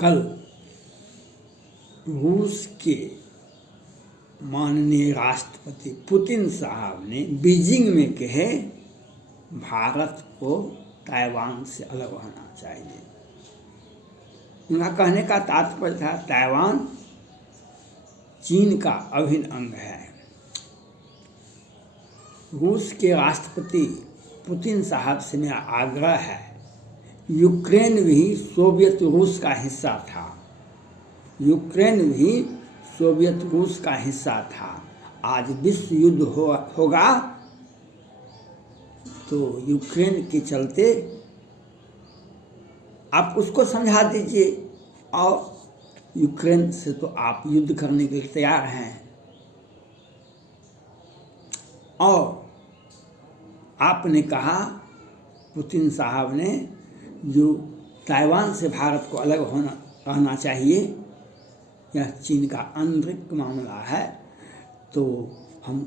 कल रूस के माननीय राष्ट्रपति पुतिन साहब ने बीजिंग में कहे भारत को ताइवान से अलग होना चाहिए। उनका कहने का तात्पर्य था ताइवान चीन का अभिन्न अंग है। रूस के राष्ट्रपति पुतिन साहब से मेरा आग्रह है, यूक्रेन भी सोवियत रूस का हिस्सा था। यूक्रेन भी सोवियत रूस का हिस्सा था। आज विश्व युद्ध होगा तो यूक्रेन के चलते आप उसको समझा दीजिए और यूक्रेन से तो आप युद्ध करने के लिए तैयार हैं। और आपने कहा पुतिन साहब ने जो ताइवान से भारत को अलग रहना चाहिए, यह चीन का आंतरिक मामला है। तो हम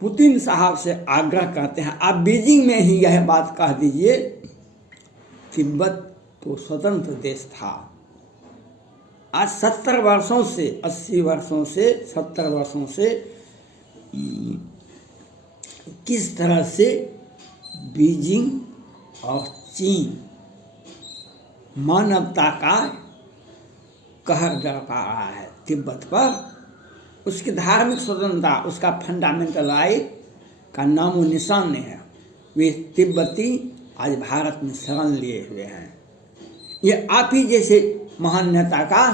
पुतिन साहब से आग्रह करते हैं, आप बीजिंग में ही यह बात कह दीजिए, तिब्बत तो स्वतंत्र देश था। आज 70 वर्षों से 80 वर्षों से 70 वर्षों से किस तरह से बीजिंग और चीन मानवता का कहर बरपा रहा है तिब्बत पर। उसकी धार्मिक स्वतंत्रता, उसका फंडामेंटल राइट का नामो निशान नहीं है। वे तिब्बती आज भारत में शरण लिए हुए हैं। ये आप ही जैसे महान नेता का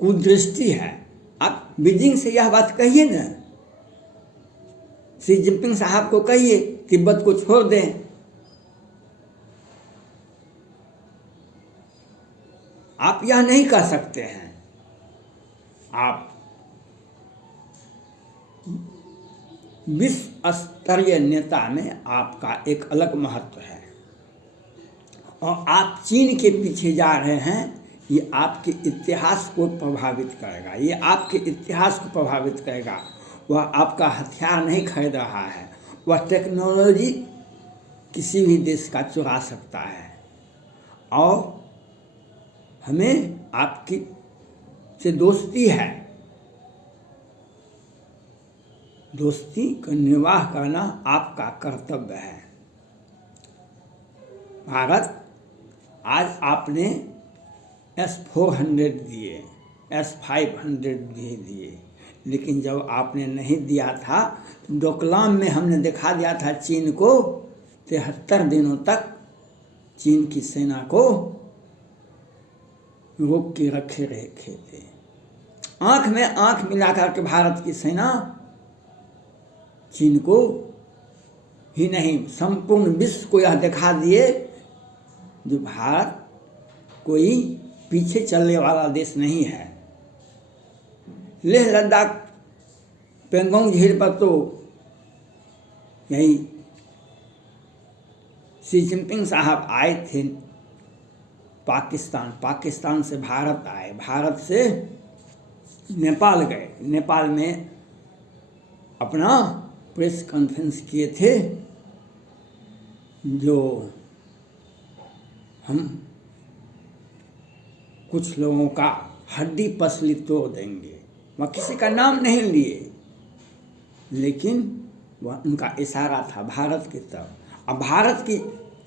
कुदृष्टि है। आप बीजिंग से यह बात कहिए ना, शी जिनपिंग साहब को कहिए तिब्बत को छोड़ दें। आप यह नहीं कर सकते हैं। आप विश्व स्तरीय नेता में आपका एक अलग महत्व है और आप चीन के पीछे जा रहे हैं। ये आपके इतिहास को प्रभावित करेगा, ये आपके इतिहास को प्रभावित करेगा। वह आपका हथियार नहीं खरीद रहा है, वह टेक्नोलॉजी किसी भी देश का चुरा सकता है। और हमें आपकी से दोस्ती है, दोस्ती का निर्वाह करना आपका कर्तव्य है। भारत आज आपने S-400 दिए, S-500 दिए, लेकिन जब आपने नहीं दिया था डोकलाम में हमने दिखा दिया था चीन को। 73 दिनों तक चीन की सेना को रोक के रखे रखे थे। आंख में आंख मिलाकर के भारत की सेना चीन को ही नहीं संपूर्ण विश्व को यह दिखा दिए जो भारत कोई पीछे चलने वाला देश नहीं है। लेह लद्दाख पेंगोंग झील पर तो यही शी जिनपिंग साहब आए थे पाकिस्तान से भारत आए, भारत से नेपाल गए, नेपाल में अपना प्रेस कॉन्फ्रेंस किए थे जो हम कुछ लोगों का हड्डी पसली तोड़ देंगे। वह किसी का नाम नहीं लिए, लेकिन वह उनका इशारा था भारत की तरफ। अब भारत की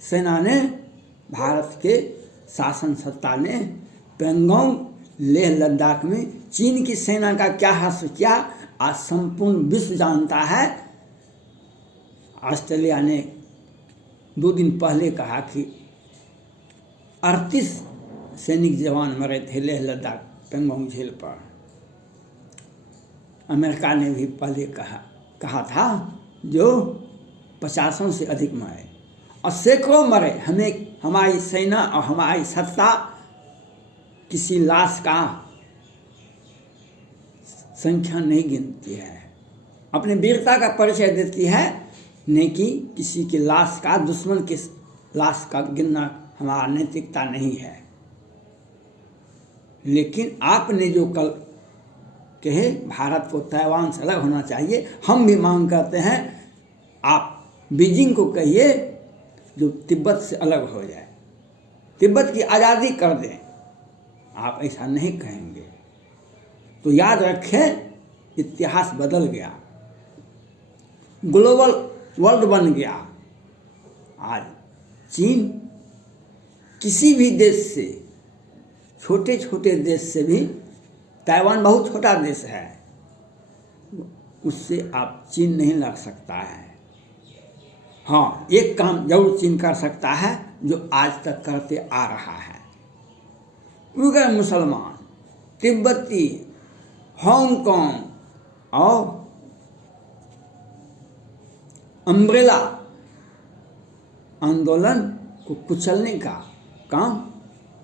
सेना ने, भारत के शासन सत्ता ने पेंगोंग लेह लद्दाख में चीन की सेना का क्या हासिल किया आज संपूर्ण विश्व जानता है। ऑस्ट्रेलिया ने 2 दिन पहले कहा कि 38 सैनिक जवान मरे थे लेह लद्दाख पेंगोंग झील पर। अमेरिका ने भी पहले कहा था जो 50 से अधिक मरे और सैकड़ों मरे। हमें हमारी सेना और हमारी सत्ता किसी लाश का संख्या नहीं गिनती है, अपने वीरता का परिचय देती है, नहीं कि किसी की लाश का, दुश्मन की लाश का गिनना हमारा नैतिकता नहीं है। लेकिन आपने जो कल कहे भारत को ताइवान से अलग होना चाहिए, हम भी मांग करते हैं आप बीजिंग को कहिए जो तिब्बत से अलग हो जाए। तिब्बत की आज़ादी कर दें, आप ऐसा नहीं कहेंगे। तो याद रखें, इतिहास बदल गया, ग्लोबल वर्ल्ड बन गया। आज चीन किसी भी देश से, छोटे छोटे देश से भी, ताइवान बहुत छोटा देश है, उससे आप चीन नहीं लड़ सकता है। हाँ, एक काम जरूर चीन कर सकता है जो आज तक करते आ रहा है। उइगर मुसलमान, तिब्बती, हांगकांग और अम्ब्रेला आंदोलन को कुचलने का काम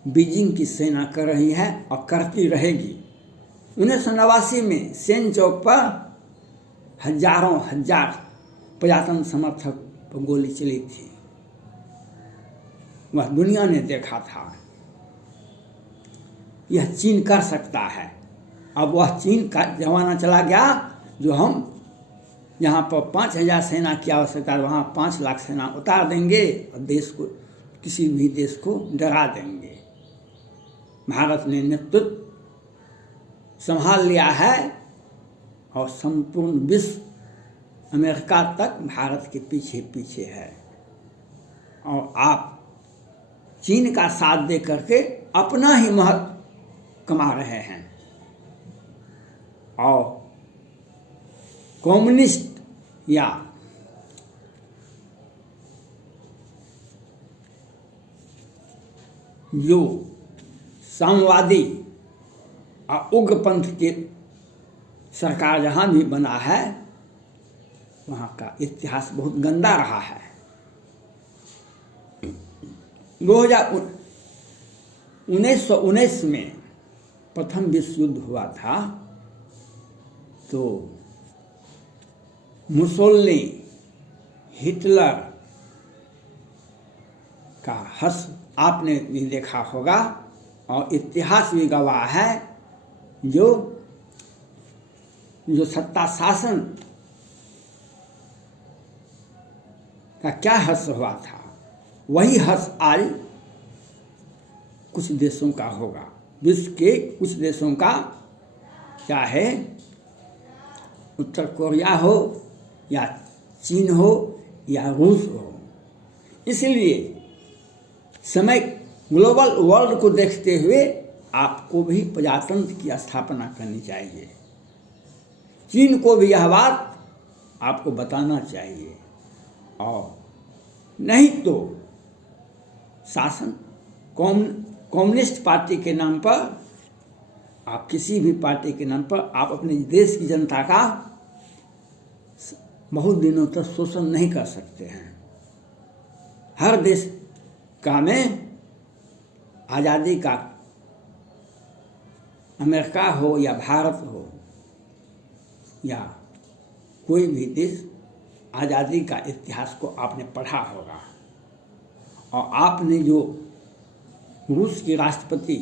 बीजिंग की सेना कर रही है और करती रहेगी। 1989 में सेन चौक पर हजारों हजार प्रजातंत्र समर्थक पर गोली चली थी, वह दुनिया ने देखा था। यह चीन कर सकता है। अब वह चीन का जमाना चला गया जो हम यहाँ पर 5,000 सेना की आवश्यकता है, वहाँ 5 लाख सेना उतार देंगे और देश को, किसी भी देश को डरा देंगे। भारत ने नेतृत्व संभाल लिया है और संपूर्ण विश्व अमेरिका तक भारत के पीछे पीछे है। और आप चीन का साथ दे करके अपना ही महत्व कमा रहे हैं। और कम्युनिस्ट या जो साम्यवादी और उग्रपंथ के सरकार जहाँ भी बना है, वहाँ का इतिहास बहुत गंदा रहा है। 1919 में प्रथम विश्व युद्ध हुआ था, तो मुसोलिनी, हिटलर का हश्र आपने भी देखा होगा और इतिहास भी गवाह है। जो सत्ता शासन का क्या हश्र हुआ था, वही हश्र आज कुछ देशों का होगा। विश्व के कुछ देशों का, चाहे उत्तर कोरिया हो या चीन हो या रूस हो। इसलिए समय ग्लोबल वर्ल्ड को देखते हुए आपको भी प्रजातंत्र की स्थापना करनी चाहिए। चीन को भी यह बात आपको बताना चाहिए, और नहीं तो शासन कम्युनिस्ट पार्टी के नाम पर, आप किसी भी पार्टी के नाम पर आप अपने देश की जनता का बहुत दिनों तक शोषण नहीं कर सकते हैं। हर देश का में आज़ादी का, अमेरिका हो या भारत हो या कोई भी देश, आज़ादी का इतिहास को आपने पढ़ा होगा। और आपने जो रूस के राष्ट्रपति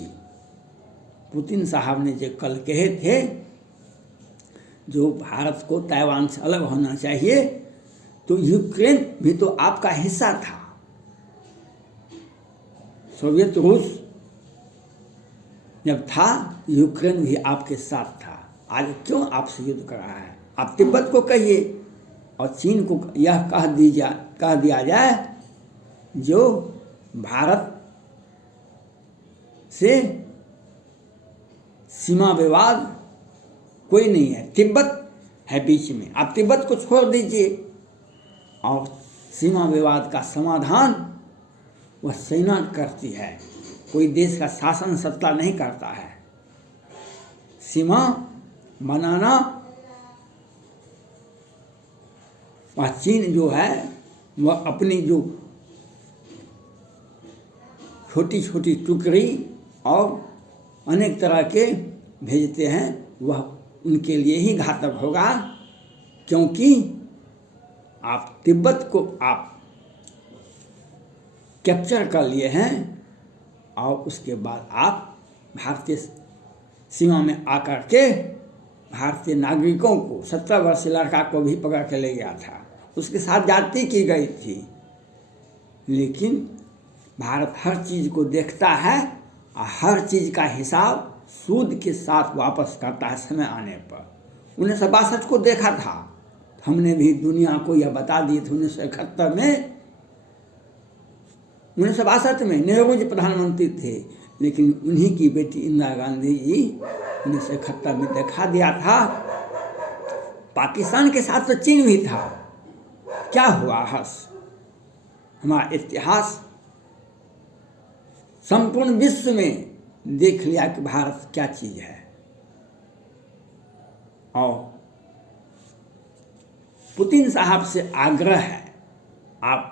पुतिन साहब ने जो कल कहे थे, जो भारत को ताइवान से अलग होना चाहिए, तो यूक्रेन भी तो आपका हिस्सा था। सोवियत रूस जब था, यूक्रेन भी आपके साथ था। आज क्यों आपसे युद्ध कर रहा है? आप तिब्बत को कहिए और चीन को यह कह दिया जाए जो भारत से सीमा विवाद कोई नहीं है, तिब्बत है बीच में, आप तिब्बत को छोड़ दीजिए और सीमा विवाद का समाधान वह सेना करती है। कोई देश का शासन सत्ता नहीं करता है। सीमा बनाना वह चीन जो है, वह अपनी जो छोटी छोटी टुकड़ी और अनेक तरह के भेजते हैं, वह उनके लिए ही घातक होगा। क्योंकि आप तिब्बत को आप कैप्चर कर लिए हैं और उसके बाद आप भारतीय सीमा में आकर के भारतीय नागरिकों को, 17 वर्षीय लड़का को भी पकड़ के ले गया था, उसके साथ जाति की गई थी। लेकिन भारत हर चीज़ को देखता है और हर चीज़ का हिसाब सूद के साथ वापस करता है समय आने पर। 1962 को देखा था, हमने भी दुनिया को यह बता दिए थे 1971 में। 1962 में नेहरू जी प्रधानमंत्री थे, लेकिन उन्हीं की बेटी इंदिरा गांधी जी 1971 में दिखा दिया था। पाकिस्तान के साथ तो चीन भी था। क्या हुआ? हमारा इतिहास संपूर्ण विश्व में देख लिया कि भारत क्या चीज़ है। और पुतिन साहब से आग्रह है, आप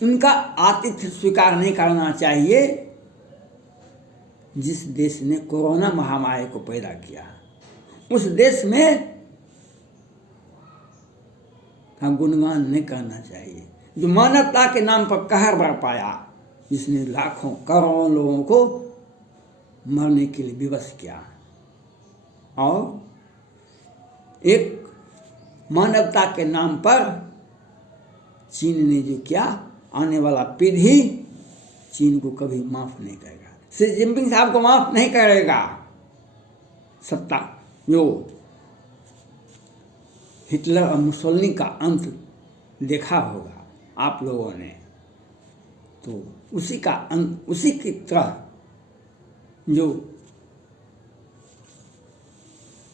उनका आतिथ्य स्वीकार नहीं करना चाहिए जिस देश ने कोरोना महामारी को पैदा किया। उस देश में का गुणगान नहीं करना चाहिए जो मानवता के नाम पर कहर बरपाया, जिसने लाखों करोड़ों लोगों को मरने के लिए विवश किया। और एक मानवता के नाम पर चीन ने जो किया, आने वाला पीढ़ी चीन को कभी माफ नहीं करेगा। शी जिनपिंग साहब को माफ नहीं करेगा। सत्ता जो हिटलर और मुसोलिनी का अंत देखा होगा आप लोगों ने, तो उसी का अंत, उसी की तरह जो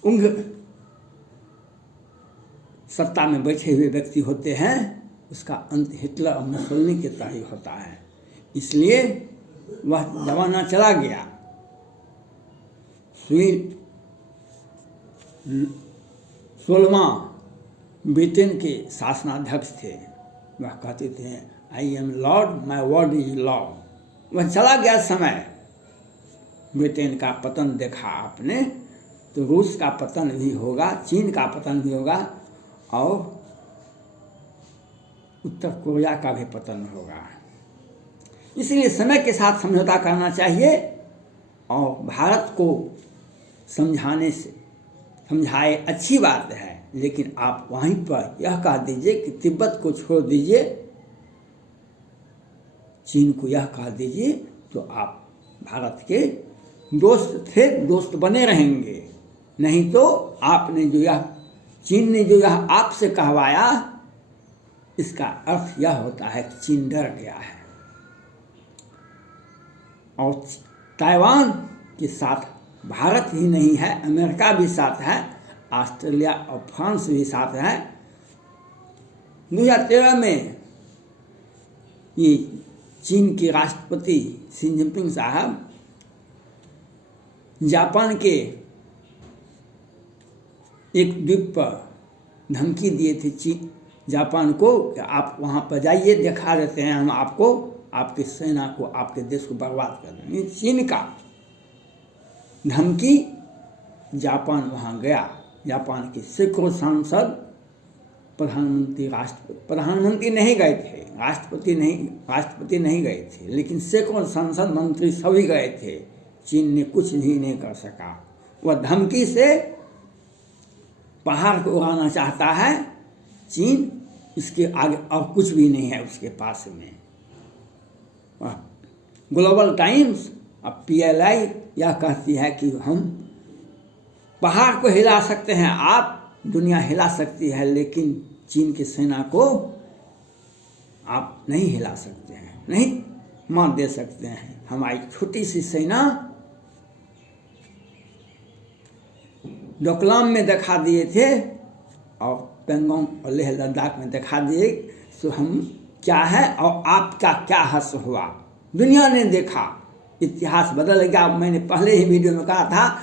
उंग सत्ता में बैठे हुए व्यक्ति होते हैं, उसका अंत हिटलर और मुसोलिनी की तरह ही होता है। इसलिए वह जमाना चला गया। सोलहवां ब्रिटेन के शासनाध्यक्ष थे, वह कहते थे I am Lord, my word is law. वह चला गया समय। ब्रिटेन का पतन देखा आपने, तो रूस का पतन भी होगा, चीन का पतन भी होगा और उत्तर कोरिया का भी पतन होगा। इसलिए समय के साथ समझौता करना चाहिए और भारत को समझाए अच्छी बात है, लेकिन आप वहीं पर यह कह दीजिए कि तिब्बत को छोड़ दीजिए, चीन को यह कह दीजिए, तो आप भारत के दोस्त थे, दोस्त बने रहेंगे। नहीं तो आपने जो यह चीन ने जो यह आपसे कहवाया, इसका अर्थ यह होता है कि चीन डर गया है। और ताइवान के साथ भारत ही नहीं है, अमेरिका भी साथ है, ऑस्ट्रेलिया और फ्रांस भी साथ है। 2013 में ये चीन के राष्ट्रपति शी जिनपिंग साहब जापान के एक द्वीप पर धमकी दिए थे जापान को कि आप वहाँ पर जाइए, दिखा देते हैं हम आपको, आपकी सेना को, आपके देश को बर्बाद कर देंगे। चीन का धमकी, जापान वहाँ गया। जापान के सैकड़ों सांसद, प्रधानमंत्री नहीं गए थे, राष्ट्रपति नहीं गए थे, लेकिन सैकड़ों सांसद, मंत्री सभी गए थे। चीन ने कुछ भी नहीं कर सका। वह धमकी से पहाड़ को उड़ाना चाहता है चीन, इसके आगे और कुछ भी नहीं है उसके पास में। ग्लोबल टाइम्स और PLI यह कहती है कि हम पहाड़ को हिला सकते हैं, आप दुनिया हिला सकती है, लेकिन चीन की सेना को आप नहीं हिला सकते हैं, नहीं मार दे सकते हैं। हमारी छोटी सी सेना डोकलाम में दिखा दिए थे और पेंगोंग और लेह लद्दाख में दिखा दिए, तो हम क्या है और आपका क्या हश्र हुआ, दुनिया ने देखा। इतिहास बदल गया। मैंने पहले ही वीडियो में कहा था,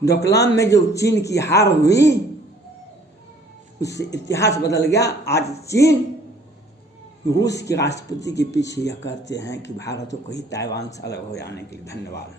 डोकलाम में जो चीन की हार हुई, उससे इतिहास बदल गया। आज चीन रूस के राष्ट्रपति के पीछे यह कहते हैं कि भारत को ही ताइवान से अलग हो जाने के लिए। धन्यवाद।